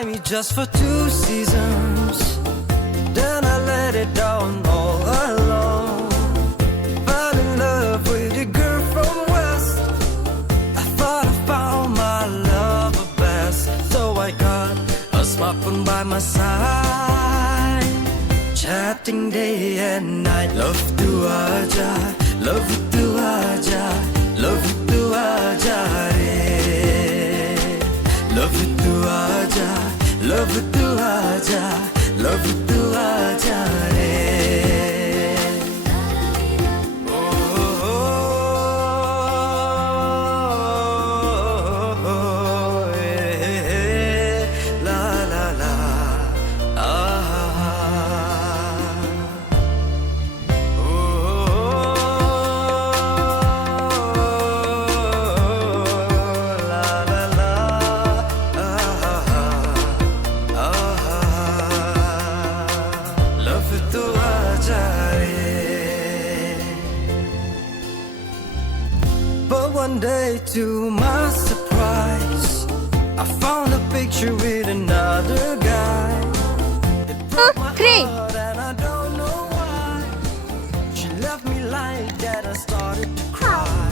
by me just for 2 seasons. Then I let it down all alone. Fell in love with a girl from West. I thought I found my lover best. So I got a smartphone by my side, chatting day and night. Love to aja, love to aja, love to aja re. Love to aja, love to aja, love to aja re. But one day, to my surprise, I found a picture with another guy. It broke my Pray. heart and I don't know why. She left me like that, I started to cry.